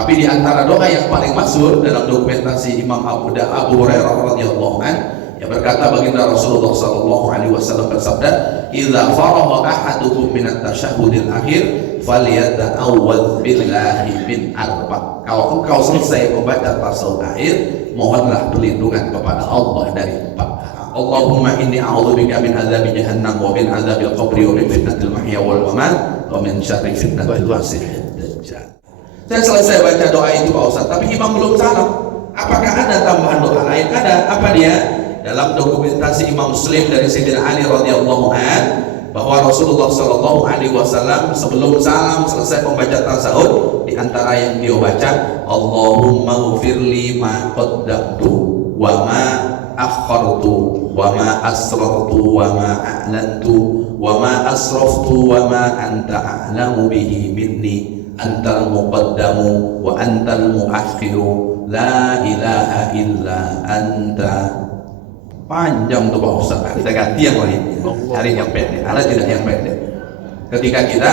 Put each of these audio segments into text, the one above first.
Tapi di antara doa yang paling masyhur dalam dokumentasi Imam Abu Hurairah radhiyallahu anhu, yang berkata baginda Rasulullah sallallahu alaihi wasallam bersabda, "Idza faragha ahadukum min at-tasyahhudil akhir falyata'awwadz billahi min arba." Kalau engkau selesai membaca tasawuf akhir, mohonlah perlindungan kepada Allah dari 4. Allahumma inni a'udzubika min adzabi jahannam wa min adzabil qabri wa min fitnatil mahya wal mamat wa min syarri fitnatil masiihid dajjal. Saya selesai baca doa itu Pak Ustaz, tapi imam belum salam. Apakah ada tambahan doa lain? Ada. Apa dia? Dalam dokumentasi Imam Muslim dari Sayyidina Ali radhiyallahu anhu, bahwa Rasulullah sallallahu alaihi wasallam sebelum salam selesai membaca tasawuf, di antara yang dia baca, Allahumma ghfirli ma qaddamtu wa ma akhartu wa ma asrartu wa ma a'lantu wa ma asraftu wa ma anta a'lamu bihi minni antal muqaddamu wa antal muakhiru la ilaha illa anta. Panjang tuh Pak Ustaz, kita ganti yang lain, cari yang pendek. Ada tidak yang pendek? Ketika kita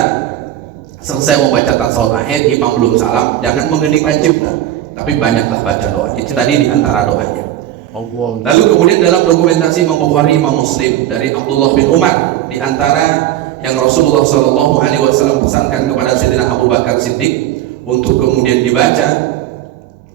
selesai membaca tasawuf akhir, imam belum salam, jangan mengeningkan cipta, tapi banyaklah baca doa. Itu tadi di antara doanya. Lalu kemudian dalam dokumentasi Imam Bukhari, Imam Muslim dari Abdullah bin Umar, di antara yang Rasulullah Shallallahu Alaihi Wasallam pesankan kepada Sayyidina Abu Bakar Siddiq untuk kemudian dibaca,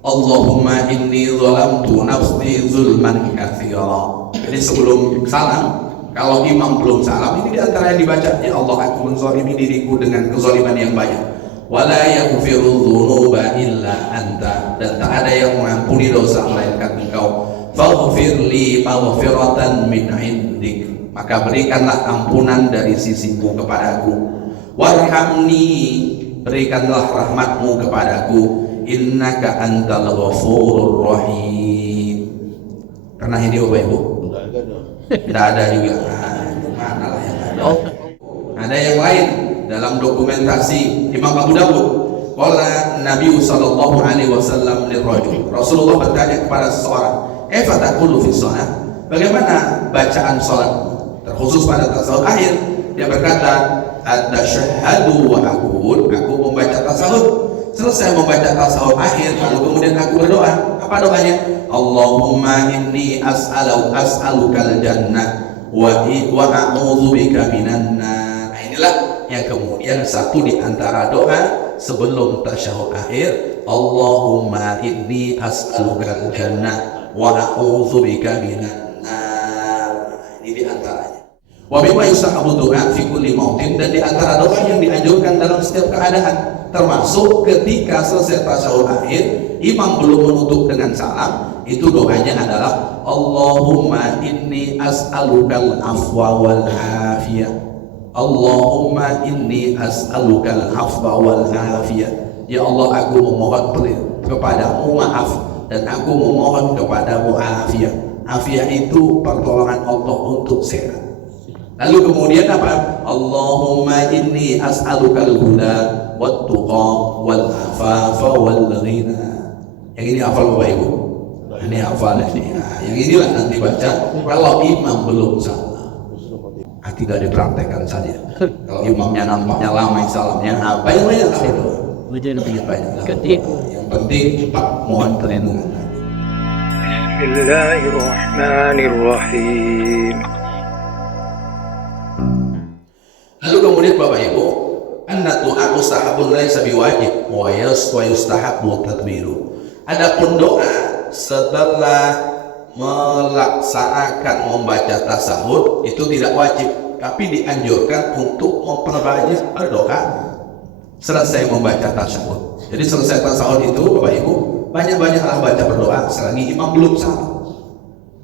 Allahumma inni zalamtu nafsi zulman katsira. Jadi sebelum salam, kalau imam belum salam, ini di antara yang dibaca, ya Allah, aku menzalimi diriku dengan kezaliman yang banyak. Wala yaghfiru dzunuba illa anta, dan tak ada yang mengampuni dosa melainkan Engkau. Faghfirli maghfiratan min indik, maka berikanlah ampunan dari sisimu kepadaku. Warhamni, berikanlah rahmatmu kepadaku. Innaka antal ghafurur rahim. Pernah ini Bapak Ibu? Tidak ada juga. Mana lah yang ada? Ada yang lain dalam dokumentasi Imam Abu Dawud. Qala Nabi sallallahu alaihi wasallam lirajul. Rasulullah bertanya kepada seseorang, "Kaifa taqulu fi shalah?" Bagaimana bacaan salat? Terkhusus pada tasawuf akhir, dia berkata, "Atasyhadu wa aqul." Aku membaca tasawuf. Selesai membaca tasawuf akhir, lalu kemudian aku berdoa. Apa doanya? Allahumma inni as'alukal jannah wa a'udzubika minan nar. Nah, inilah yang kemudian satu di antara doa sebelum tasyahud akhir, Allahumma inni as'alukal jannah wa a'udzubika minan nar. Ini di antaranya. Wa bima yusahabu doa fi kulli mautin, dan di antara doa yang dianjurkan dalam setiap keadaan, termasuk ketika selesai tasyahud akhir, imam belum menutup dengan salam, itu doanya adalah Allahumma inni as'alukal afwa wal afiyah. Allahumma inni as'alukal afwa wal afiyah. Ya Allah, aku memohon kepadamu maaf, dan aku memohon kepadamu afiyah. Afiyah itu pertolongan Allah untuk sehat. Lalu kemudian apa? Allahumma inni as'alukal huda wat tuqa wal afafa wal ghina. Yang ini hafal Bapak Ibu? Ini hafal ini. Nah, yang inilah nanti baca kalau imam belum salam. Tidak dipraktekkan saja. Kalau imamnya nampaknya lama salamnya, apa yang banyak itu? Yang penting cepat mohon perlindungan. Bismillahirrahmanirrahim. Lalu kemudian Bapak Ibu, anna du'a mustahabun laisa biwajib wa yustahabbu tadbiru. Adapun doa setelah melaksanakan membaca tasahud itu tidak wajib, tapi dianjurkan untuk memperbanyak berdoa selesai membaca tasahud. Jadi selesai tasahud itu Bapak Ibu, banyak-banyaklah baca berdoa selagi imam belum salam.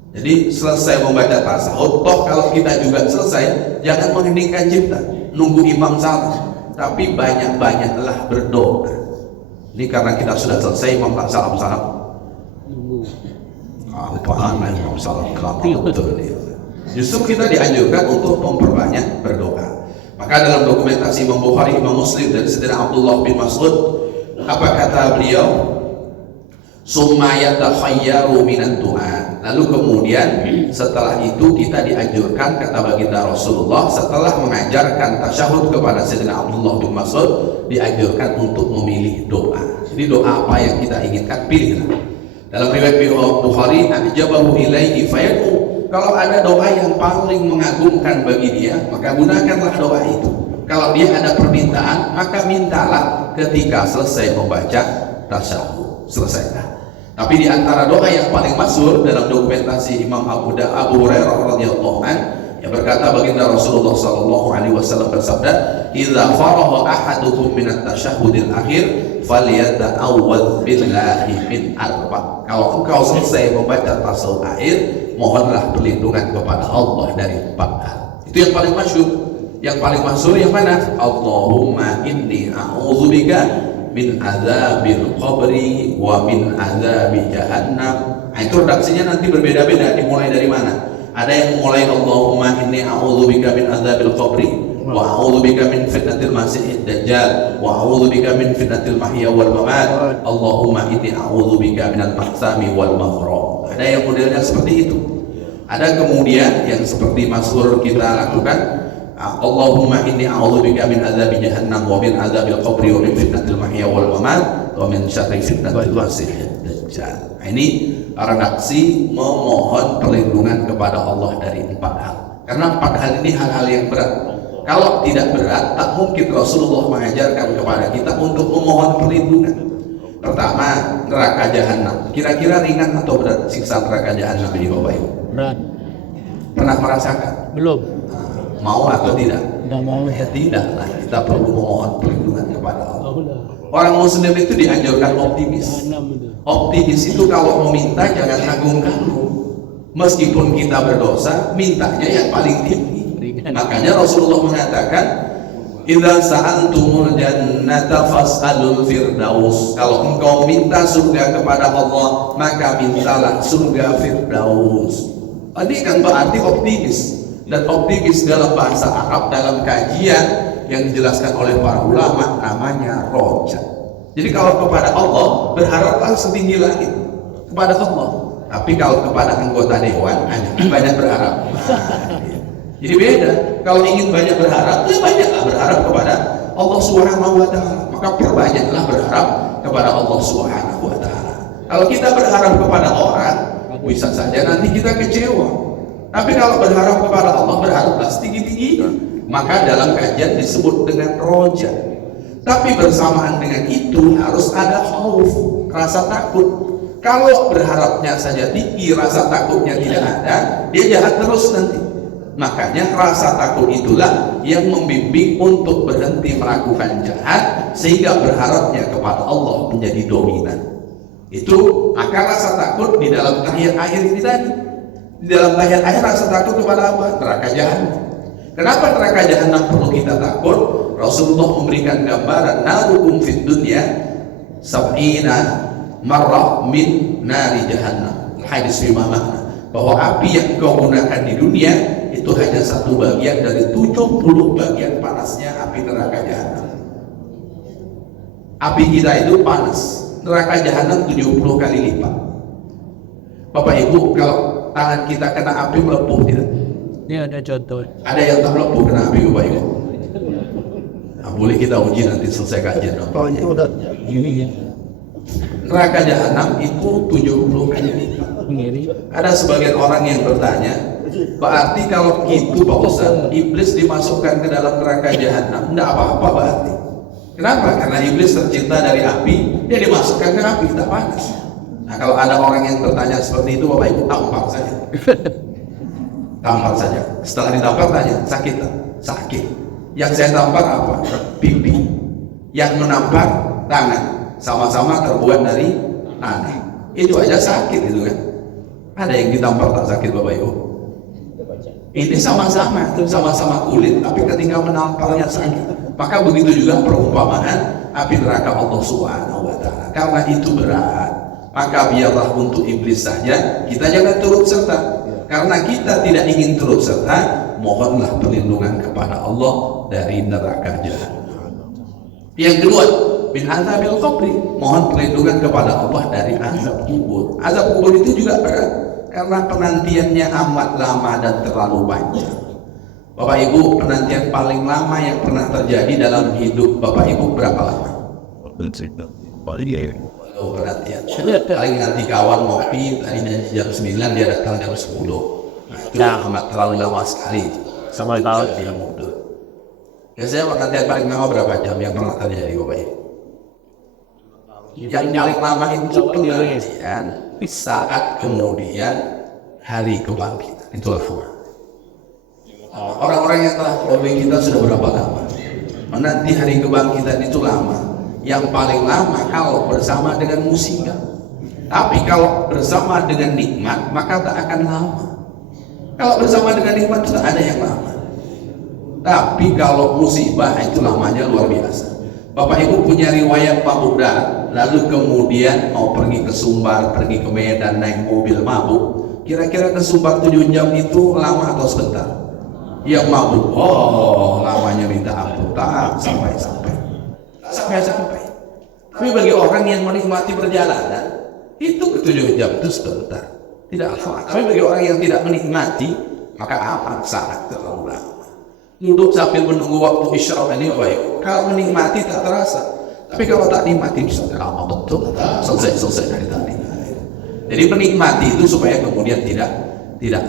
Jadi selesai membaca tasawuf, toh kalau kita juga selesai, jangan mengeningkan cipta, nunggu imam salam, tapi banyak-banyaklah berdoa. Ini karena kita sudah selesai, imam tak salam-salam. Imam salam betul nih. Justru kita dianjurkan untuk memperbanyak berdoa. Maka dalam dokumentasi Imam Bukhari, Imam Muslim dari Sayyidina Abdullah bin Mas'ud, apa kata beliau? Summa yatakhayyaru minan du'a. Lalu kemudian setelah itu kita dianjurkan, kata baginda Rasulullah, setelah mengajarkan tasyahud kepada Sayyidina Abdullah bin Mas'ud, dianjurkan untuk memilih doa. Jadi Jadi doa apa yang kita inginkan, pilihlah. Dalam riwayat Bukhari, ajabahu ilaihi fayad'u. Kalau ada doa yang paling mengagumkan bagi dia, maka gunakanlah doa itu. Kalau dia ada permintaan, maka mintalah ketika selesai membaca tasyahud. Selesailah. Tapi di antara doa yang paling masyhur dalam dokumentasi Imam Abu Hurairah radhiyallahu anhu, yang berkata baginda Rasulullah sallallahu alaihi wasallam bersabda, "Idza faragha ahadukum min at-tasyahhudil akhir falyata'awwadz billahi min arba." Kalau engkau selesai membaca tasyahud akhir, mohonlah perlindungan kepada Allah dari 4 hal. Itu yang paling masyhur. Yang paling masyhur yang mana? Allahumma inni a'udzubika min adzabil qabri wa min adzabi jahannam. Nah, itu redaksinya nanti berbeda-beda, dimulai dari mana? Ada yang mulai Allahumma inni a'udzubika min adzabil qabri wa a'udzubika min fitnatil masiihid dajjal wa a'udzubika min fitnatil mahya wal mamat. Allahumma inni a'udzubika minal mahsami wal maghrab. Ada yang modelnya seperti itu. Ada kemudian yang seperti masyhur kita lakukan, Allahumma inni a'udzubika min adzabi jahannam wa min adzabil qabri wa min fitnatil mahya wal mamat wa min syarri fitnatil masiihid dajjal. Nah, ini redaksi memohon perlindungan kepada Allah dari 4 hal. Karena 4 hal ini hal-hal yang berat. Kalau tidak berat, tak mungkin Rasulullah mengajarkan kepada kita untuk memohon perlindungan. Pertama, neraka jahanam. Kira-kira ringan atau berat siksa neraka jahanam ini, Bapak Ibu? Berat. Pernah merasakan? Belum. Mau atau tidak? Tidak mau. Ya tidak lah, kita perlu memohon perlindungan kepada Allah. Orang Muslim itu dianjurkan optimis. Optimis itu kalau meminta jangan tanggung-tanggung. Meskipun kita berdosa, mintanya yang paling tinggi. Makanya Rasulullah mengatakan, idza sa'altumul jannata fas'alul firdaus. Kalau engkau minta surga kepada Allah, maka mintalah surga firdaus. Ini kan berarti optimis. Dan optimis dalam bahasa Arab, dalam kajian yang dijelaskan oleh para ulama, namanya roja. Jadi kalau kepada Allah, berharaplah setinggi langit kepada Allah. Tapi kalau kepada anggota dewan, banyak berharap. Jadi beda. Kalau ingin banyak berharap, ya banyaklah berharap kepada Allah Subhanahu wa Ta'ala. Maka perbanyaklah berharap kepada Allah Subhanahu wa Ta'ala. Kalau kita berharap kepada orang, bisa saja nanti kita kecewa. Tapi kalau berharap kepada Allah, berharaplah setinggi-tingginya. Maka dalam kajian disebut dengan roja. Tapi bersamaan dengan itu harus ada khauf, rasa takut. Kalau berharapnya saja tinggi, rasa takutnya tidak ada, dia jahat terus nanti. Makanya rasa takut itulah yang membimbing untuk berhenti melakukan jahat, sehingga berharapnya kepada Allah menjadi dominan. Itu maka rasa takut di dalam ayat-ayat ini tadi. Di dalam ayat-ayat rasa takut kepada apa? Neraka jahanam. Kenapa neraka jahanam perlu kita takut? Rasulullah memberikan gambaran narukum fid dunya sab'ina marrah min nari jahannam. Hadis lima makna bahwa api yang kau gunakan di dunia itu hanya 1 bagian dari 70 bagian panasnya api neraka jahanam. Api kita itu panas, neraka jahanam 70 kali lipat. Bapak Ibu, kalau tangan kita kena api melepuh tidak? Ini ada contoh. Ada yang tak melepuh kena api, Bapak Ibu? Nah, boleh kita uji nanti selesai kajian. Neraka jahanam itu 70 kali lipat. Ada sebagian orang yang bertanya, berarti kalau gitu Pak Ustaz, iblis dimasukkan ke dalam neraka jahanam, tidak apa-apa berarti. Kenapa? Karena iblis tercinta dari api, dia dimasukkan ke api, tidak panas. Nah, kalau ada orang yang bertanya seperti itu, Bapak Ibu tampar saja. Tampar saja. Setelah ditampar tanya, sakit tak? Sakit. Yang saya tampar apa? Pipi. Yang menampar tangan. Sama-sama terbuat dari tanah. Itu aja sakit itu kan. Ada yang ditampar tak sakit, Bapak Ibu? Ini sama-sama kulit, tapi ketika menamparnya sakit. Maka begitu juga perumpamaan api neraka Allah Subhanahu wa Ta'ala. Karena itu berat, maka biarlah untuk iblis saja, kita jangan turut serta. Karena kita tidak ingin turut serta, mohonlah perlindungan kepada Allah dari neraka jahanam. Yang kedua, min azabil qabri, mohon perlindungan kepada Allah dari azab kubur. Azab kubur itu juga berat karena penantiannya amat lama dan terlalu panjang. Bapak Ibu, penantian paling lama yang pernah terjadi dalam hidup Bapak Ibu berapa lama? Oh, perhatian. Paling nanti kawan ngopi, tadinya jam 9 dia datang jam 10. Nah, itu amat terlalu lama sekali. Sama tahu Dia mundur. Biasanya perhatian paling lama berapa jam yang pernah terjadi Bapak Ibu? Yang paling lama itu kemudian saat kemudian hari kebangkitan itu lama. Orang-orang yang telah following kita sudah berapa lama? Menanti hari kebangkitan itu lama. Yang paling lama kalau bersama dengan musibah. Tapi kalau bersama dengan nikmat maka tak akan lama. Kalau bersama dengan nikmat tidak ada yang lama. Tapi kalau musibah itu lamanya luar biasa. Bapak Ibu punya riwayat mabuk berat, lalu kemudian mau pergi ke Sumbar, pergi ke Medan naik mobil mabuk. Kira-kira ke Sumbar 7 jam itu lama atau sebentar? Yang mabuk, oh lamanya minta ampun, tak sampai. Tapi bagi orang yang menikmati perjalanan itu ke 7 jam itu sebentar, tidak lama. Tapi bagi orang yang tidak menikmati maka amat sangat terlalu lama. Duduk sambil menunggu waktu isyraq ini baik. Kalau menikmati tak terasa, tapi kalau tak nikmati bisa lama betul. Selesai dari tadi. Jadi menikmati itu supaya kemudian tidak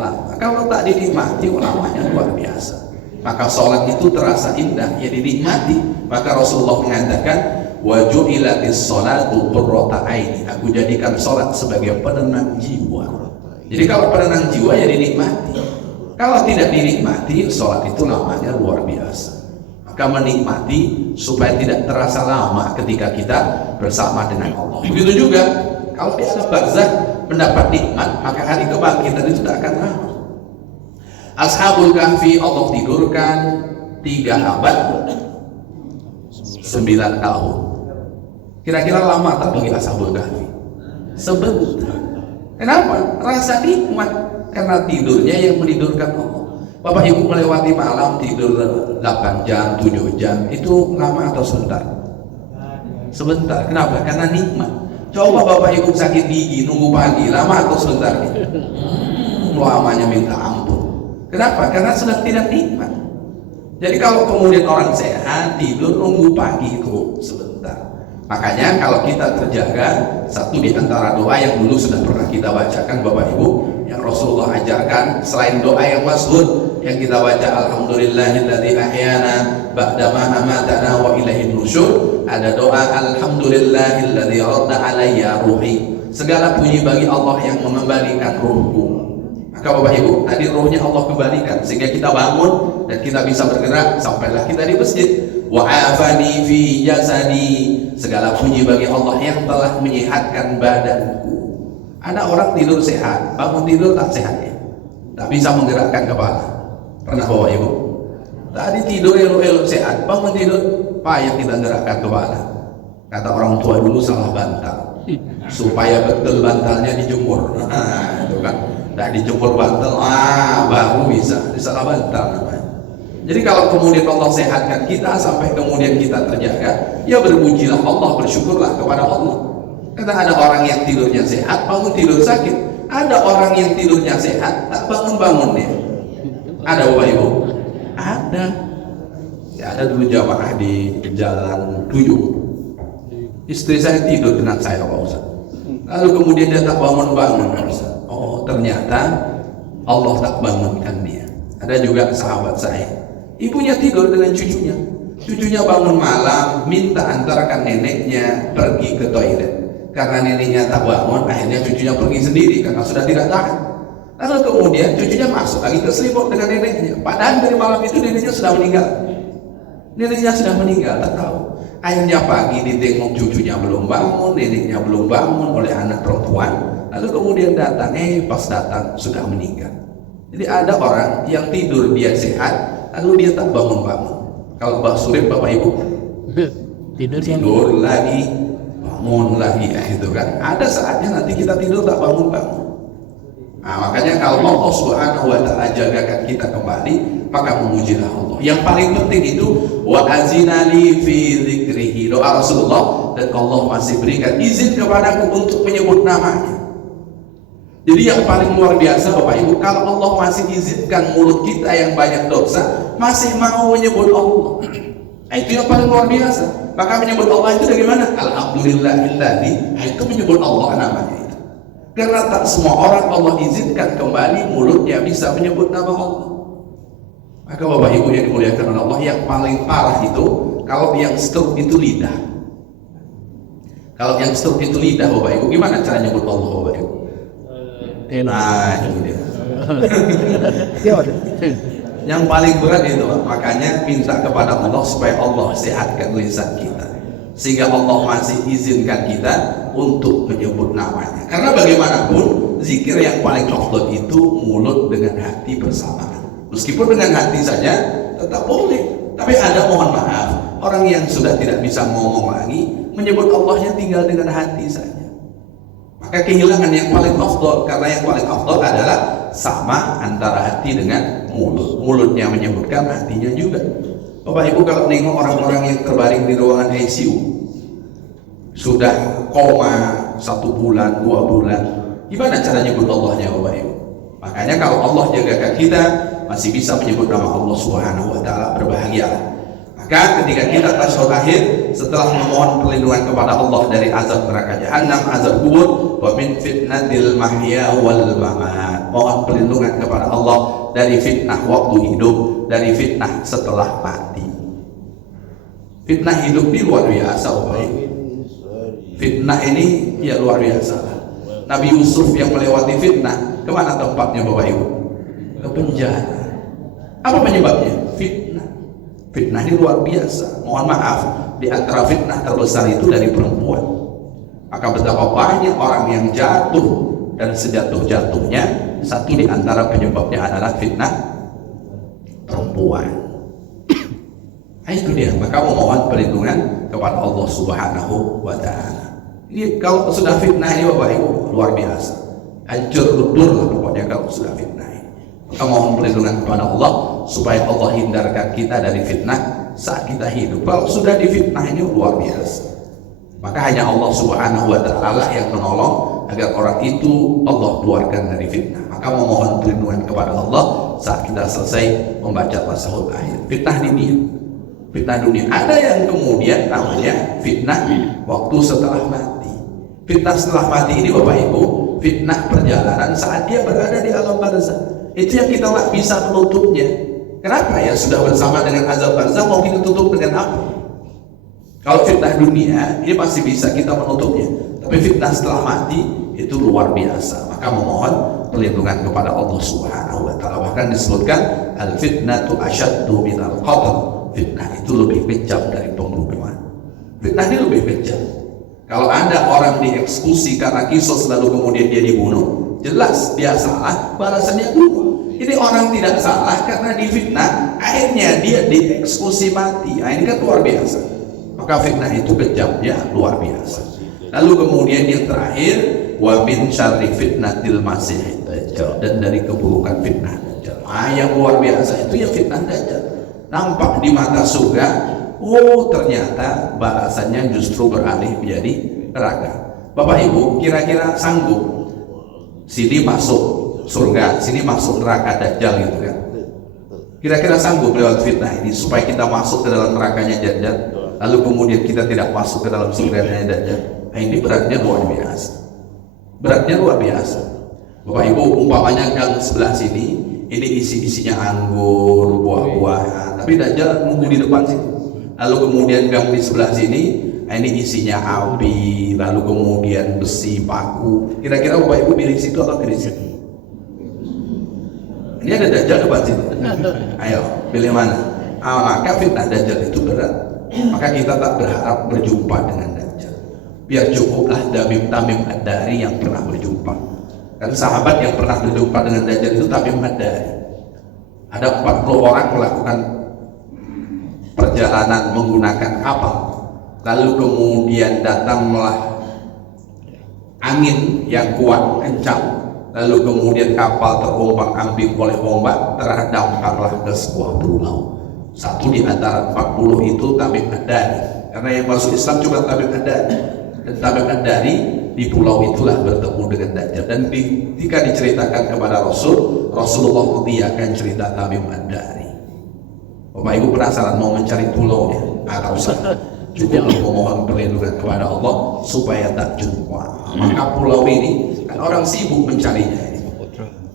lama. Kalau tak dinikmati lamanya luar biasa. Maka sholat itu terasa indah, ya dinikmati. Maka Rasulullah mengatakan, wa ju'ilatis sholatu qurrata aini. Aku jadikan sholat sebagai penenang jiwa. Jadi kalau penenang jiwa ya dinikmati. Kalau tidak dinikmati, sholat itu lamanya luar biasa. Maka menikmati supaya tidak terasa lama ketika kita bersama dengan Allah. Begitu juga kalau kita barzakh mendapat nikmat, maka hari kebangkitan itu tidak akan lama. Ashabul Kahfi Allah tidurkan 3 abad 9 tahun. Kira-kira lama tak bagi Ashabul Kahfi? Sebentar. Kenapa? Rasa nikmat. Karena tidurnya yang menidurkan Allah. Bapak Ibu melewati malam tidur 8 jam, 7 jam, itu lama atau sebentar? Sebentar. Kenapa? Karena nikmat. Coba Bapak Ibu sakit gigi nunggu pagi, lama atau sebentar? Lamanya minta ampun. Kenapa? Karena sedang tidak nikmat. Jadi kalau kemudian orang sehat tidur nunggu pagi itu sebentar. Makanya kalau kita terjaga, satu di antara doa yang dulu sudah pernah kita bacakan Bapak Ibu, yang Rasulullah ajarkan, selain doa yang masyhur yang kita baca alhamdulillahilladzi ahyana ba'dama amatana wa ilaihin nusyur, ada doa alhamdulillahilladzi radda alayya ruhi. Segala puji bagi Allah yang mengembalikan ruhku. Maka Bapak Ibu, tadi ruhnya Allah kembalikan sehingga kita bangun dan kita bisa bergerak sampailah kita di masjid. Wa afani fi jasadi. Segala puji bagi Allah yang telah menyehatkan badanku. Ada orang tidur sehat, bangun tidur tak sehat ya, tak bisa menggerakkan kepala. Pernah Bapak Ibu? Tadi tidur elok-elok sehat, bangun tidur payah kita gerakkan kepala. Kata orang tua dulu salah bantal, supaya betul bantalnya dijemur. Nah, itu kan, tak dijemur bantal, baru bisa salah bantal namanya. Jadi kalau kemudian Allah sehatkan kita sampai kemudian kita terjaga, ya berpujilah Allah, bersyukurlah kepada Allah. Karena ada orang yang tidurnya sehat, bangun tidur sakit. Ada orang yang tidurnya sehat, tak bangun-bangun dia. Ada Bapak Ibu? Ada. Ya, ada dulu jamaah di Jalan 7. Istri saya tidur dengan saya Pak Ustaz. Lalu kemudian dia tak bangun-bangun Pak Ustaz. Oh ternyata Allah tak bangunkan dia. Ada juga sahabat saya, ibunya tidur dengan cucunya. Cucunya bangun malam, minta antarkan neneknya pergi ke toilet. Karena neneknya tak bangun, akhirnya cucunya pergi sendiri karena sudah tidak tahan. Lalu kemudian cucunya masuk lagi ke selimut dengan neneknya. Padahal dari malam itu neneknya sudah meninggal. Neneknya sudah meninggal, tak tahu. Akhirnya pagi ditengok cucunya belum bangun, neneknya belum bangun oleh anak perempuan. Lalu kemudian datang, pas datang sudah meninggal. Jadi ada orang yang tidur dia sehat, lalu dia tak bangun-bangun. Kalau Mbak Surip, Bapak Ibu tidur lagi, bangun lagi, itu kan. Ada saatnya nanti kita tidur tak bangun-bangun. Nah, makanya kalau Allah Subhanahu wa Ta'ala jagakan kita kembali, maka memujilah Allah. Yang paling penting itu wa azinali fi dzikrihi, doa Rasulullah, dan Allah masih berikan izin kepadaku untuk menyebut namanya. Jadi yang paling luar biasa Bapak Ibu, kalau Allah masih izinkan mulut kita yang banyak dosa masih mau menyebut Allah, itu yang paling luar biasa. Maka menyebut Allah itu bagaimana? Alhamdulillahilladzi, itu menyebut Allah namanya itu. Karena tak semua orang Allah izinkan kembali mulutnya bisa menyebut nama Allah. Maka Bapak Ibu yang dimuliakan oleh Allah, yang paling parah itu kalau yang stroke itu lidah. Kalau yang stroke itu lidah, Bapak Ibu, gimana cara nyebut Allah, Bapak Ibu? Nah, itu dia. Yang paling berat itu, makanya minta kepada Allah supaya Allah sehatkan lisan kita, sehingga Allah masih izinkan kita untuk menyebut namanya. Karena bagaimanapun zikir yang paling afdal itu mulut dengan hati bersamaan. Meskipun dengan hati saja tetap boleh, tapi ada, mohon maaf, orang yang sudah tidak bisa ngomong lagi, menyebut Allahnya tinggal dengan hati saja, maka kehilangan yang paling afdal. Karena yang paling afdal adalah sama antara hati dengan mulut. Mulutnya menyebutkan, hatinya juga. Bapak Ibu kalau nengok orang-orang yang terbaring di ruangan ICU, sudah koma 1 bulan, 2 bulan, gimana cara nyebut Allahnya, Bapak Ibu? Makanya kalau Allah jagakan kita, masih bisa menyebut nama Allah Subhanahu wa Ta'ala, berbahagialah. Maka ketika kita tasyahud akhir, setelah memohon perlindungan kepada Allah dari azab neraka jahanam, azab kubur, wa min fitnatil mahya wal mamat, mohon perlindungan kepada Allah dari fitnah waktu hidup, dari fitnah setelah mati. Fitnah hidup ini luar biasa, Bapak Ibu. Fitnah ini ya luar biasa. Nabi Yusuf yang melewati fitnah, kemana tempatnya, Bapak Ibu? Ke penjara. Apa penyebabnya? Fitnah. Fitnah ini luar biasa. Mohon maaf, di antara fitnah terbesar itu dari perempuan. Maka betapa banyak orang yang jatuh, dan sejatuh-jatuhnya satu di antara penyebabnya adalah fitnah perempuan. Nah, itu dia. Maka memohon perlindungan kepada Allah Subhanahu wa Ta'ala. Ini kalau sudah fitnah ini, Bapak Ibu, luar biasa. Hancur lebur lah pokoknya kalau sudah fitnah. Maka mohon perlindungan kepada Allah supaya Allah hindarkan kita dari fitnah saat kita hidup. Kalau sudah difitnah ini luar biasa. Maka hanya Allah Subhanahu wa Ta'ala yang menolong agar orang itu Allah keluarkan dari fitnah. Maka memohon perlindungan kepada Allah saat kita selesai membaca tasyahud akhir. Fitnah dunia, fitnah dunia. Ada yang kemudian namanya fitnah waktu setelah mati. Fitnah setelah mati ini, Bapak Ibu, fitnah perjalanan saat dia berada di alam barzakh. Itu yang kita nggak bisa menutupnya. Kenapa ya? Sudah bersama dengan azab barzakh, mau kita tutup dengan apa? Kalau fitnah dunia ini masih bisa kita menutupnya, tapi fitnah setelah mati itu luar biasa. Maka memohon perlindungan kepada Allah Subhanahu wa Ta'ala. Bahkan disebutkan al fitnatu asyaddu minal qatl. Fitnah itu lebih kejam dari pembunuhan. Fitnah ini lebih kejam. Kalau ada orang dieksekusi karena kisos lalu kemudian dia dibunuh, jelas dia salah, balasannya bunuh. Ini orang tidak salah karena difitnah, akhirnya dia dieksekusi mati. Nah, ini kan luar biasa. Maka fitnah itu kejamnya luar biasa. Lalu kemudian yang terakhir, wa min syarri fitnatil masih dajjal, dan dari keburukan fitnah dajjal. Ah, yang luar biasa itu ya fitnah dajjal. Nampak di mata surga, oh ternyata balasannya justru beralih menjadi neraka. Bapak Ibu kira-kira sanggup sini masuk surga, sini masuk neraka dajjal gitu kan? Kira-kira sanggup lewat fitnah ini supaya kita masuk ke dalam nerakanya dajjal, lalu kemudian kita tidak masuk ke dalam surganya dajjal? Nah, ini beratnya luar biasa. Beratnya luar biasa. Bapak Ibu, umpamanya gang sebelah sini ini isi-isinya anggur, buah-buahan, tapi dajjal nunggu di depan sini. Lalu kemudian gang di sebelah sini, nah ini isinya api, lalu kemudian besi, paku. Kira-kira Bapak Ibu pilih situ atau pilih situ? Ini ada dajjal depan situ. Ayo, pilih mana? Maka fitnah dajjal itu berat. Maka kita tak berharap berjumpa dengan dajjal. Biar cukuplah Tamim Ad-Dari yang pernah berjumpa. Dan sahabat yang pernah berjumpa dengan dajjal itu Tamim Ad-Dari. Ada 40 orang melakukan perjalanan menggunakan kapal. Lalu kemudian datanglah angin yang kuat, kencang. Lalu kemudian kapal terombang-ambing oleh ombak, terdampaklah ke sebuah pulau. Satu di antara 40 itu Tamim Ad-Dari. Karena yang masuk Islam cuma Tamim Ad-Dari. Dan Tamim Ad-Dari di pulau itulah bertemu dengan Dajjal. Dan ketika diceritakan kepada Rasulullah mengiyakan cerita Tamim Ad-Dari. Bapak Ibu penasaran mau mencari pulaunya? Tak usah. cukup memohon perlindungan kepada Allah supaya tak jumpa. Maka pulau ini kan orang sibuk mencarinya ini,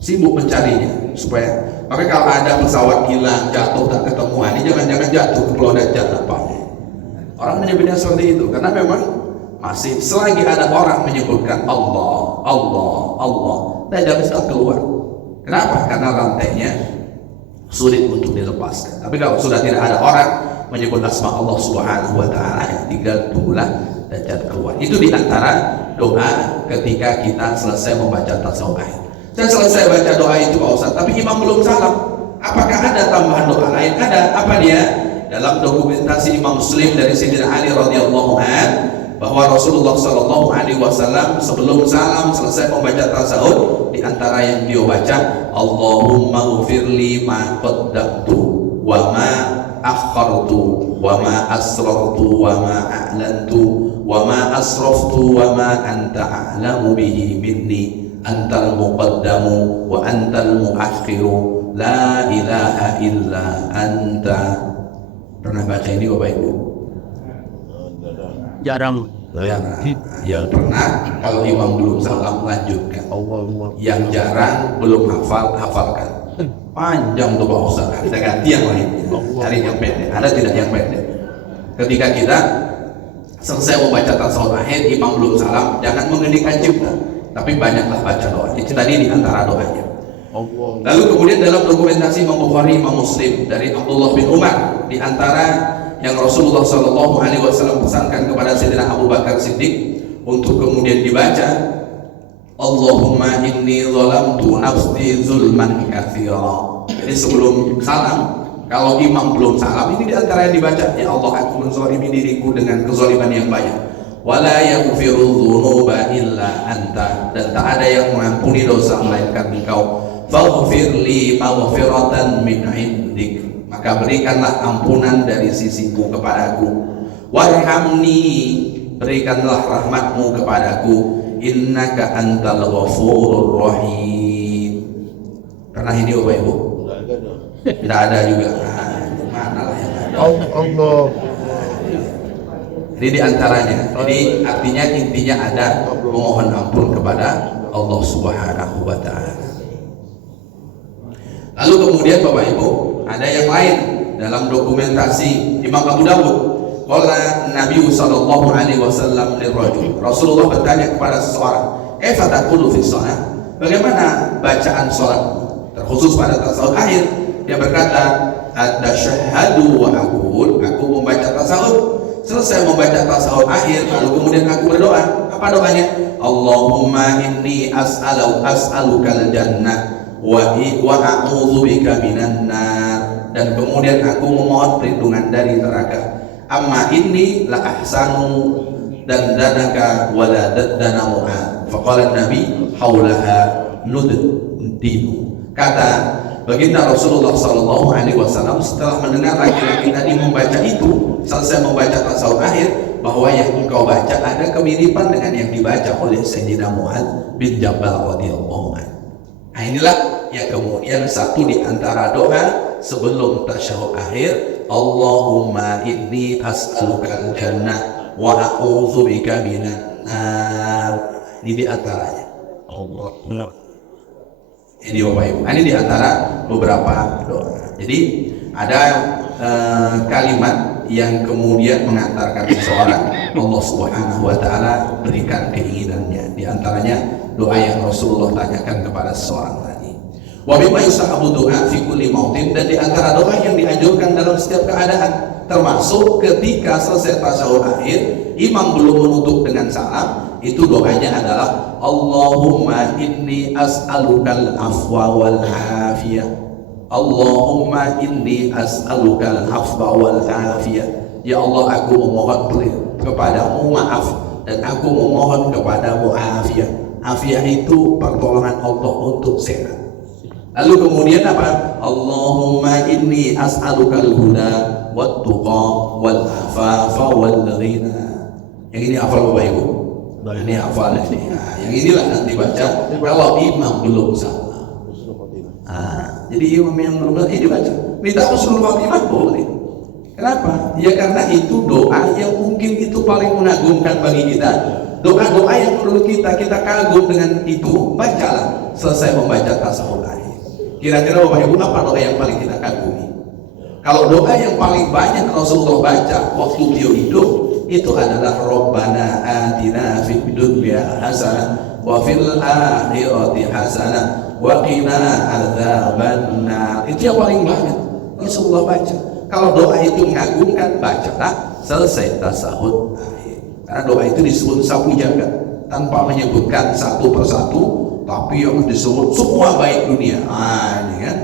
sibuk mencarinya supaya, maka kalau ada pesawat hilang jatuh tak ketemu, ini jangan-jangan jatuh ke pulau Dajjal nampaknya. Orang menyebutnya seperti itu karena memang masih selagi ada orang menyebutkan Allah, Allah, Allah, Dajjal bisa keluar. Kenapa? Karena rantainya sulit untuk dilepaskan. Tapi kalau sudah tidak ada orang menyebut asma Allah Subhanahu wa taala, yang tinggal tunggulah Dajjal keluar. Itu diantara doa ketika kita selesai membaca tasawuf akhir. Dan selesai baca doa itu Pak Ustaz, tapi imam belum salam. Apakah ada tambahan doa lain? Ada. Apa dia? Dalam dokumentasi Imam Muslim dari Sayyidina Ali radhiyallahu an, bahwa Rasulullah sallallahu alaihi wasallam sebelum salam selesai membaca tasawuf, di antara yang dia baca, Allahumma ghfirli ma qaddamtu wa ma akhartu wa ma asrartu wa ma a'lantu wa ma asraftu wa ma anta a'lamu bihi minni antal muqaddamu wa antal muakhiru la ilaha illa anta. Pernah baca ini Bapak Ibu? Jarang. Yang pernah, kalau imam belum salam lanjutkan. Yang jarang belum hafal, hafalkan. Panjang tuh Pak Ustaz, kita ganti yang lain. Cari yang pendek. Ada tidak yang pendek? Ketika kita selesai membaca tasawuf akhir, imam belum salam, jangan mengeningkan cipta, tapi banyaklah baca doa. Itu tadi di antara doanya. Lalu kemudian dalam dokumentasi Imam Bukhari, Imam Muslim dari Abdullah bin Umar, di antara yang Rasulullah Shallallahu Alaihi Wasallam pesankan kepada Sayyidina Abu Bakar Siddiq untuk kemudian dibaca, Allahumma inni zalamtu nafsi zulman katsira. Jadi sebelum salam, kalau imam belum salam, ini di antara yang dibaca, ya Allah, aku menzalimi diriku dengan kezaliman yang banyak. Wala yaghfiru dzunuba illa anta, dan tak ada yang mengampuni dosa melainkan Engkau. Faghfirli maghfiratan min indik, maka berikanlah ampunan dari sisimu kepadaku. Warhamni, berikanlah rahmatmu kepadaku. Innaka antal ghafurur rahim. Pernah ini Bapak Ibu? Tidak ada juga. Mana lah yang ada? Allah. Jadi diantaranya, jadi artinya intinya ada memohon ampun kepada Allah Subhanahu wa taala. Lalu kemudian Bapak Ibu, ada yang lain dalam dokumentasi Imam Abu Dawud. Qala Nabi sallallahu alaihi wasallam lirajul, Rasulullah bertanya kepada seseorang, "Kaifa taqulu fi shalah?" Bagaimana bacaan salat? Terkhusus pada tasawuf akhir, dia berkata, "Atasyahadu wa aqul," aku membaca tasawuf. Selesai membaca tasawuf akhir, lalu kemudian aku berdoa. Apa doanya? Allahumma inni as'alukal jannah wa a'udzubika minan nar, dan kemudian aku memohon perlindungan dari neraka. Amma inni la ahsanu dan danaka wa la daddana mu'ad. Faqala Nabi haulaha nuddinu. Kata baginda Rasulullah sallallahu alaihi wasallam setelah mendengar laki-laki tadi membaca itu, selesai membaca tasawuf akhir, bahwa yang engkau baca ada kemiripan dengan yang dibaca oleh Sayyidina Mu'adz bin Jabal radhiyallahu anhu. Nah, inilah yang kemudian satu di antara doa sebelum tasyahud akhir, Allahumma inni as'alukal jannah wa a'udzubika minan nar. Ini di antaranya. Allah. Ini Bapak Ibu, ini di antara beberapa doa. Jadi ada kalimat yang kemudian mengantarkan seseorang, Allah Subhanahu wa taala berikan keinginannya. Di antaranya doa yang Rasulullah tanyakan kepada seseorang tadi. Wa bima yusahabu doa fi kulli mautin, dan di antara doa yang dianjurkan dalam setiap keadaan, termasuk ketika selesai tasyahud akhir, imam belum menutup dengan salam, itu doanya adalah Allahumma inni as'alukal afwa wal afiyah. Allahumma inni as'alukal afwa wal afiyah. Ya Allah, aku memohon kepadamu maaf, dan aku memohon kepadamu afiyah. Afiyah itu pertolongan Allah untuk sehat. Lalu kemudian apa? Allahumma inni as'alukal huda wat tuqa wal afafa wal ghina. Yang ini hafal Bapak Ibu? Ini hafal ini. Nah, yang inilah nanti baca kalau imam belum salam. Jadi imam yang belum salam ini baca. Minta husnul khotimah boleh. Kenapa? Ya karena itu doa yang mungkin itu paling mengagumkan bagi kita. Doa-doa yang menurut kita kagum dengan itu, bacalah selesai membaca tasawuf akhir. Kira-kira Bapak Ibu apa doa yang paling kita kagumi? Kalau doa yang paling banyak Rasulullah baca waktu beliau hidup itu adalah Rabbana atina fid dunya hasanah wa fil akhirati hasanah wa qina adzabannar. Itu yang paling banyak Rasulullah baca. Kalau doa itu mengagumkan, bacalah selesai tasahud akhir. Karena doa itu disebut sapu jagat tanpa menyebutkan satu persatu, tapi yang disebut semua baik dunia. Ini kan?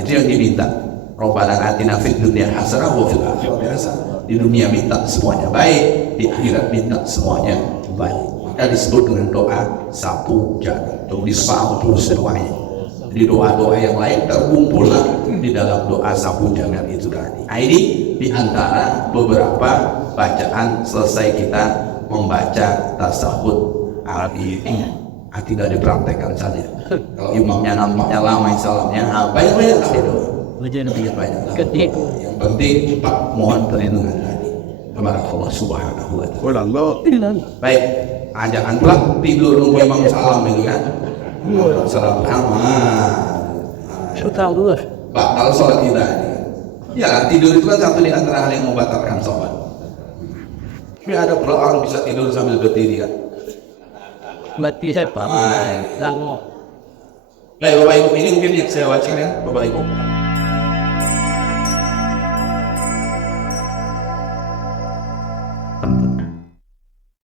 Itu yang diminta. Rabbana atina fid dunya hasanah wa fil akhirati hasanah. Di dunia minta semuanya baik, di akhirat minta semuanya baik. Maka disebut dengan doa sapu jagat. Untuk disapu semuanya. Di doa-doa yang lain terkumpullah di dalam doa sapu jagat itu tadi. Ini di antara beberapa bacaan selesai kita membaca tasawuf akhir. Tidak dipraktekkan saja. Kalau imamnya nampaknya lama salamnya, banyak-banyak doa. Banyak. Yang penting cepat mohon perlindungan tadi kepada Allah Subhanahu wa Ta'ala. Baik, jangan pula tidur nunggu imam salam itu kan. Salam batal sholat kita ini. Ya, tidur itu kan satu di antara hal yang membatalkan sholat. Tapi ada pula orang bisa tidur sambil berdiri kan. Mati saya Pak. Baik, Bapak Ibu, ini mungkin yang saya bacakan ya Bapak Ibu.